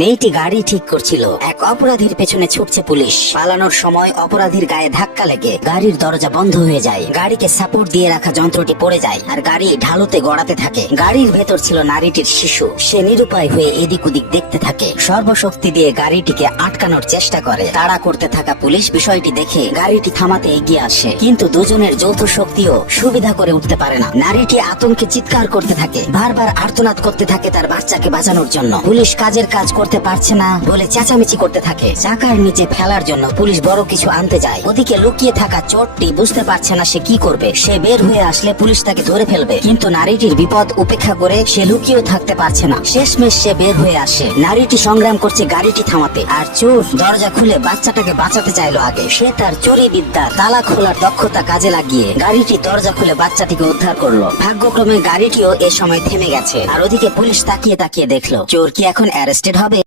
মেয়েটি গাড়ি ঠিক করছিল, এক অপরাধীর পেছনে ছুটছে পুলিশ। পালানোর সময় অপরাধীর গায়ে ধাক্কা লেগে গাড়ির দরজা বন্ধ হয়ে যায়। গাড়িকে সাপোর্ট দিয়ে রাখা যন্ত্রটি পড়ে যায় আর গাড়ি ঢালুতে গড়াতে থাকে। গাড়ির ভেতর ছিল নারীটির শিশু। সে নিরুপায় হয়ে এদিক ওদিক দেখতে থাকে। সর্বশক্তি দিয়ে গাড়িটিকে আটকানোর চেষ্টা করে। তাড়া করতে থাকা পুলিশ বিষয়টি দেখে গাড়িটি থামাতে এগিয়ে আসে, কিন্তু দুজনের যৌথ শক্তিও সুবিধা করে উঠতে পারে না। নারীটি আতঙ্কে চিৎকার করতে থাকে, বারবার আর্তনাদ করতে থাকে তার বাচ্চাকে বাঁচানোর জন্য। পুলিশ কাজের কাজ করতে পারছে না বলে চেঁচামেচি করতে থাকে। চাকার নিচে ফেলার জন্য পুলিশ বড় কিছু আনতে যায়। ওদিকে লুকিয়ে থাকা চোরটি বুঝতে পারছে না সে কি করবে। সে বের হয়ে আসলে পুলিশ তাকে ধরে ফেলবে, কিন্তু নারীটির বিপদ উপেক্ষা করে সে লুকিয়েও থাকতে পারছে না। শেষমেশ সে বের হয়ে আসে। নারীটি সংগ্রাম করছে গাড়িটি থামাতে, আর চোর দরজা খুলে বাচ্চাটাকে বাঁচাতে চাইলো আগে। সে তার চুরি বিদ্যা, তালা খোলার দক্ষতা কাজে লাগিয়ে গাড়িটি দরজা খুলে বাচ্চাটিকে উদ্ধার করলো। ভাগ্যক্রমে গাড়িটিও এ সময় থেমে গেছে। আর ওদিকে পুলিশ তাকিয়ে তাকিয়ে দেখলো চোর কি এখন অ্যারেস্টেড হবে।